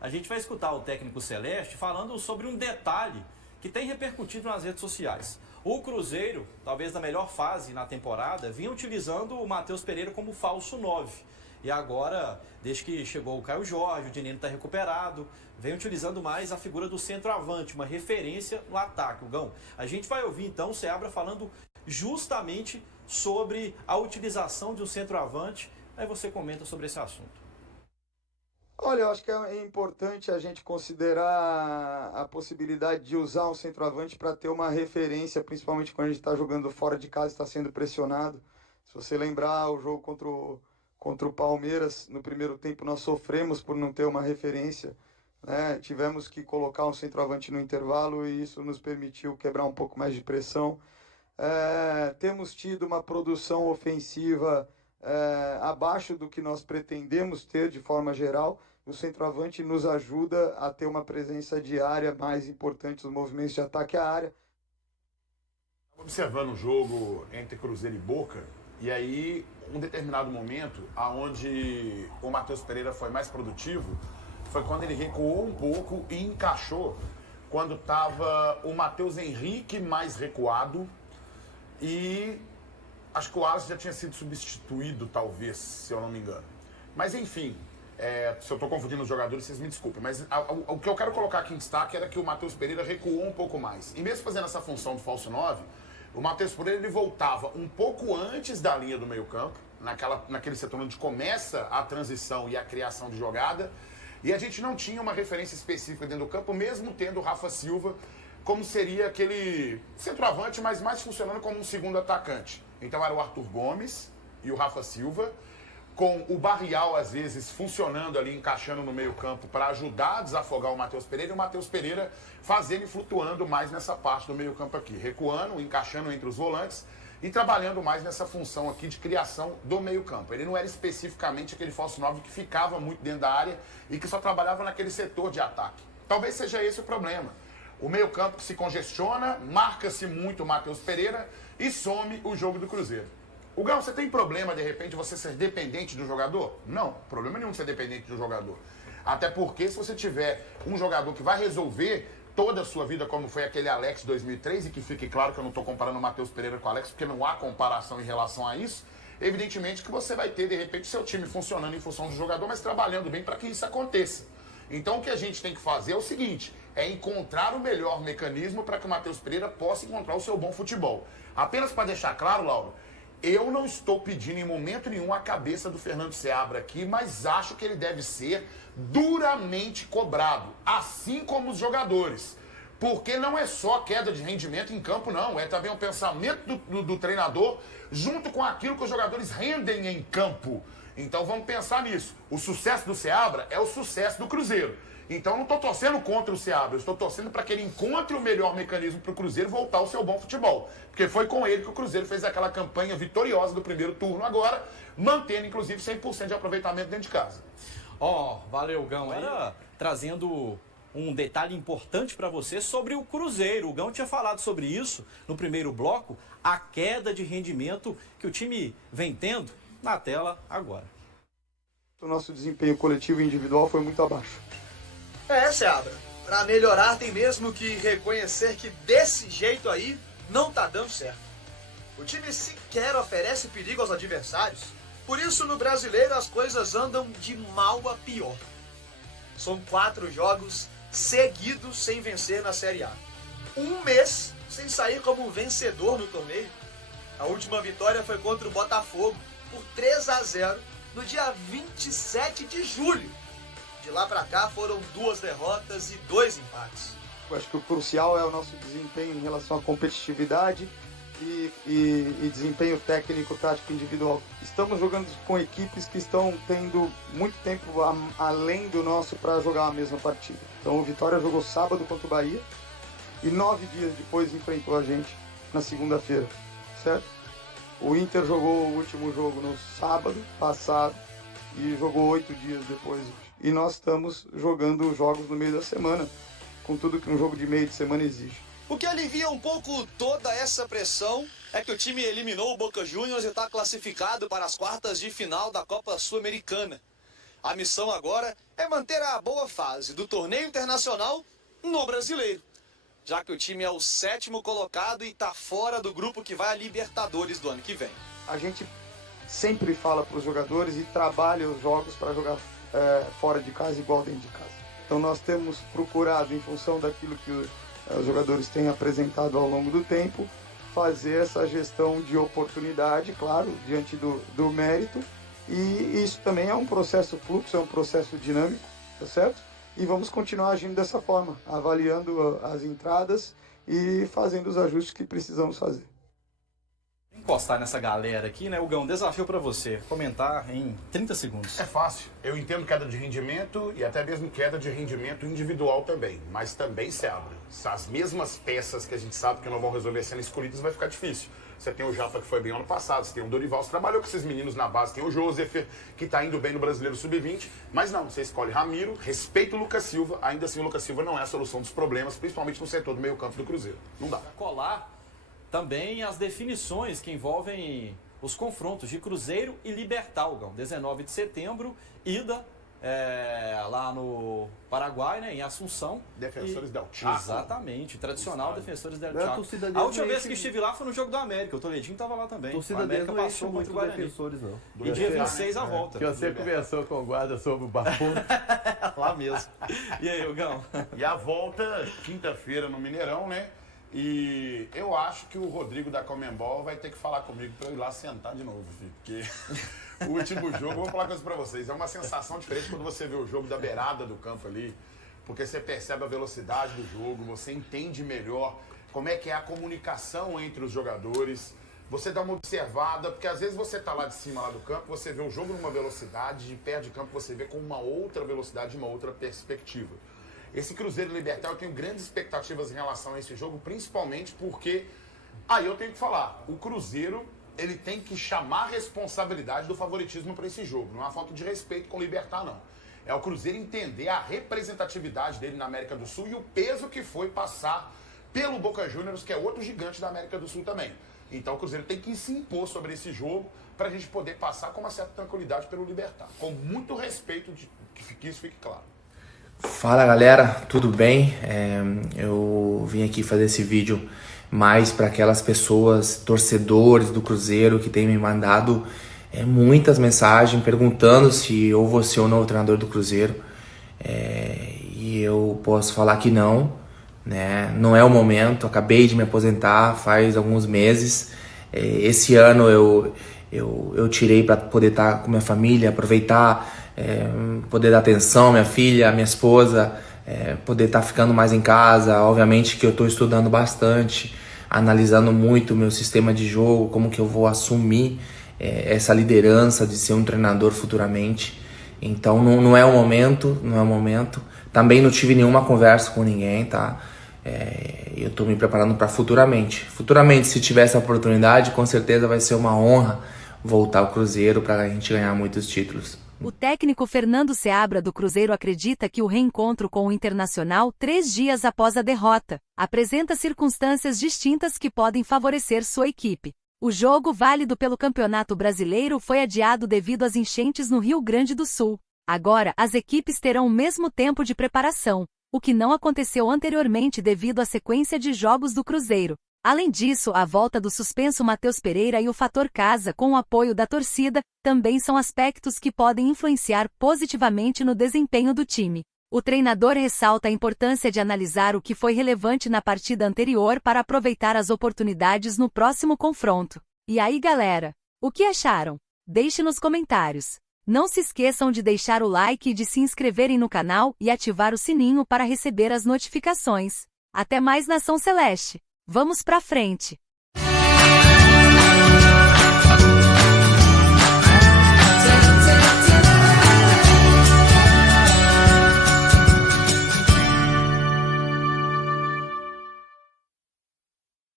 A gente vai escutar o técnico Celeste falando sobre um detalhe que tem repercutido nas redes sociais. O Cruzeiro, talvez na melhor fase na temporada, vinha utilizando o Matheus Pereira como falso 9. E agora, desde que chegou o Caio Jorge, o Dineno está recuperado, vem utilizando mais a figura do centroavante, uma referência no ataque, o Gão. A gente vai ouvir então o Seabra falando justamente sobre a utilização de um centroavante. Aí você comenta sobre esse assunto. Olha, eu acho que é importante a gente considerar a possibilidade de usar um centroavante para ter uma referência, principalmente quando a gente está jogando fora de casa e está sendo pressionado. Se você lembrar o jogo contra o Palmeiras, no primeiro tempo nós sofremos por não ter uma referência, né? Tivemos que colocar um centroavante no intervalo e isso nos permitiu quebrar um pouco mais de pressão. Temos tido uma produção ofensiva abaixo do que nós pretendemos ter de forma geral. O centroavante nos ajuda a ter uma presença diária mais importante nos movimentos de ataque à área. Observando o jogo entre Cruzeiro e Boca, e aí um determinado momento onde o Matheus Pereira foi mais produtivo foi quando ele recuou um pouco e encaixou quando estava o Matheus Henrique mais recuado e acho que o Alisson já tinha sido substituído, talvez, se eu não me engano. Mas enfim, se eu estou confundindo os jogadores, vocês me desculpem. Mas o que eu quero colocar aqui em destaque era que o Matheus Pereira recuou um pouco mais. E mesmo fazendo essa função do falso 9, o Matheus Pereira ele voltava um pouco antes da linha do meio campo, naquele setor onde começa a transição e a criação de jogada. E a gente não tinha uma referência específica dentro do campo, mesmo tendo o Rafa Silva, como seria aquele centroavante, mas mais funcionando como um segundo atacante. Então era o Arthur Gomes e o Rafa Silva, com o Barrial, às vezes, funcionando ali, encaixando no meio campo para ajudar a desafogar o Matheus Pereira, e o Matheus Pereira fazendo e flutuando mais nessa parte do meio campo aqui, recuando, encaixando entre os volantes e trabalhando mais nessa função aqui de criação do meio campo. Ele não era especificamente aquele falso 9 que ficava muito dentro da área e que só trabalhava naquele setor de ataque. Talvez seja esse o problema. O meio campo se congestiona, marca-se muito o Matheus Pereira e some o jogo do Cruzeiro. O Gão, você tem problema, de repente, você ser dependente do jogador? Não, problema nenhum de ser dependente do jogador. Até porque se você tiver um jogador que vai resolver toda a sua vida, como foi aquele Alex 2003, e que fique claro que eu não estou comparando o Matheus Pereira com o Alex, porque não há comparação em relação a isso, evidentemente que você vai ter, de repente, seu time funcionando em função do jogador, mas trabalhando bem para que isso aconteça. Então o que a gente tem que fazer é o seguinte, é encontrar o melhor mecanismo para que o Matheus Pereira possa encontrar o seu bom futebol. Apenas para deixar claro, Lauro, eu não estou pedindo em momento nenhum a cabeça do Fernando Seabra aqui, mas acho que ele deve ser duramente cobrado, assim como os jogadores. Porque não é só queda de rendimento em campo, não. É também um pensamento do treinador junto com aquilo que os jogadores rendem em campo. Então vamos pensar nisso. O sucesso do Seabra é o sucesso do Cruzeiro. Então eu não estou torcendo contra o Seabra, eu estou torcendo para que ele encontre o melhor mecanismo para o Cruzeiro voltar ao seu bom futebol. Porque foi com ele que o Cruzeiro fez aquela campanha vitoriosa do primeiro turno agora, mantendo inclusive 100% de aproveitamento dentro de casa. Valeu, Gão. Era trazendo um detalhe importante para você sobre o Cruzeiro. O Gão tinha falado sobre isso no primeiro bloco, a queda de rendimento que o time vem tendo na tela agora. O nosso desempenho coletivo e individual foi muito abaixo. Seabra, para melhorar tem mesmo que reconhecer que desse jeito aí não tá dando certo. O time sequer oferece perigo aos adversários, por isso no Brasileiro as coisas andam de mal a pior. São 4 jogos seguidos sem vencer na Série A. 1 mês sem sair como um vencedor no torneio. A última vitória foi contra o Botafogo por 3-0 no dia 27 de julho. De lá para cá foram 2 derrotas e 2 empates. Eu acho que o crucial é o nosso desempenho em relação à competitividade e desempenho técnico, tático individual. Estamos jogando com equipes que estão tendo muito tempo além do nosso para jogar a mesma partida. Então o Vitória jogou sábado contra o Bahia e 9 dias depois enfrentou a gente na segunda-feira, certo? O Inter jogou o último jogo no sábado passado e jogou 8 dias depois. E nós estamos jogando jogos no meio da semana, com tudo que um jogo de meio de semana exige. O que alivia um pouco toda essa pressão é que o time eliminou o Boca Juniors e está classificado para as quartas de final da Copa Sul-Americana. A missão agora é manter a boa fase do torneio internacional no brasileiro, já que o time é o 7º colocado e está fora do grupo que vai à Libertadores do ano que vem. A gente sempre fala para os jogadores e trabalha os jogos para jogar fora de casa igual dentro de casa. Então nós temos procurado, em função daquilo que os jogadores têm apresentado ao longo do tempo, fazer essa gestão de oportunidade, claro, diante do mérito. E isso também é um processo fluxo, é um processo dinâmico, tá certo? E vamos continuar agindo dessa forma, avaliando as entradas e fazendo os ajustes que precisamos fazer. Encostar nessa galera aqui, né, Hugão? Desafio para você comentar em 30 segundos. É fácil. Eu entendo queda de rendimento e até mesmo queda de rendimento individual também. Mas também se abre. As mesmas peças que a gente sabe que não vão resolver sendo escolhidas, vai ficar difícil. Você tem o Japa, que foi bem ano passado, você tem o Dorival, você trabalhou com esses meninos na base, tem o Josef, que tá indo bem no Brasileiro Sub-20, mas não, você escolhe Ramiro, respeita o Lucas Silva, ainda assim o Lucas Silva não é a solução dos problemas, principalmente no setor do meio campo do Cruzeiro. Não dá. Colar também as definições que envolvem os confrontos de Cruzeiro e Libertad, Hugão. 19 de setembro, ida lá no Paraguai, né, em Assunção. Defensores del Chaco. Exatamente, tradicional Defensores del A Chaco. torcida deles A última não vez enche- que estive lá foi no jogo do América, o Toledinho estava lá também. A torcida o América deles não enche passou muito contra o Guarani. defensores, não. E dia 26 a volta. Que você conversou com o guarda sobre o Bafo. Lá mesmo. E aí, Hugão? E a volta, quinta-feira, no Mineirão, né? E eu acho que o Rodrigo da Comembol vai ter que falar comigo pra eu ir lá sentar de novo, filho. Porque o último jogo, vou falar uma coisa pra vocês, é uma sensação diferente quando você vê o jogo da beirada do campo ali, porque você percebe a velocidade do jogo, você entende melhor como é que é a comunicação entre os jogadores, você dá uma observada, porque às vezes você tá lá de cima lá do campo, você vê o jogo numa velocidade, de perto de campo você vê com uma outra velocidade, uma outra perspectiva. Esse Cruzeiro e Libertad, eu tenho grandes expectativas em relação a esse jogo, principalmente porque, aí eu tenho que falar, o Cruzeiro, ele tem que chamar a responsabilidade do favoritismo para esse jogo. Não é uma falta de respeito com o Libertad, não. É o Cruzeiro entender a representatividade dele na América do Sul e o peso que foi passar pelo Boca Juniors, que é outro gigante da América do Sul também. Então o Cruzeiro tem que se impor sobre esse jogo para a gente poder passar com uma certa tranquilidade pelo Libertad. Com muito respeito, que isso fique claro. Fala galera, tudo bem? Eu vim aqui fazer esse vídeo mais para aquelas pessoas, torcedores do Cruzeiro, que têm me mandado muitas mensagens perguntando se eu vou ser o novo treinador do Cruzeiro. E eu posso falar que não, né? Não é o momento, acabei de me aposentar faz alguns meses. Esse ano eu tirei para poder estar com minha família, aproveitar, poder dar atenção à minha filha, à minha esposa, poder estar ficando mais em casa. Obviamente que eu estou estudando bastante, analisando muito o meu sistema de jogo, como que eu vou assumir essa liderança de ser um treinador futuramente. Então não é o momento, não é o momento. Também não tive nenhuma conversa com ninguém, tá? Eu estou me preparando para futuramente. Futuramente, se tiver essa oportunidade, com certeza vai ser uma honra voltar ao Cruzeiro para a gente ganhar muitos títulos. O técnico Fernando Seabra do Cruzeiro acredita que o reencontro com o Internacional 3 dias após a derrota apresenta circunstâncias distintas que podem favorecer sua equipe. O jogo válido pelo Campeonato Brasileiro foi adiado devido às enchentes no Rio Grande do Sul. Agora, as equipes terão o mesmo tempo de preparação, o que não aconteceu anteriormente devido à sequência de jogos do Cruzeiro. Além disso, a volta do suspenso Matheus Pereira e o fator casa com o apoio da torcida também são aspectos que podem influenciar positivamente no desempenho do time. O treinador ressalta a importância de analisar o que foi relevante na partida anterior para aproveitar as oportunidades no próximo confronto. E aí, galera? O que acharam? Deixe nos comentários. Não se esqueçam de deixar o like e de se inscreverem no canal e ativar o sininho para receber as notificações. Até mais, Nação Celeste! Vamos pra frente!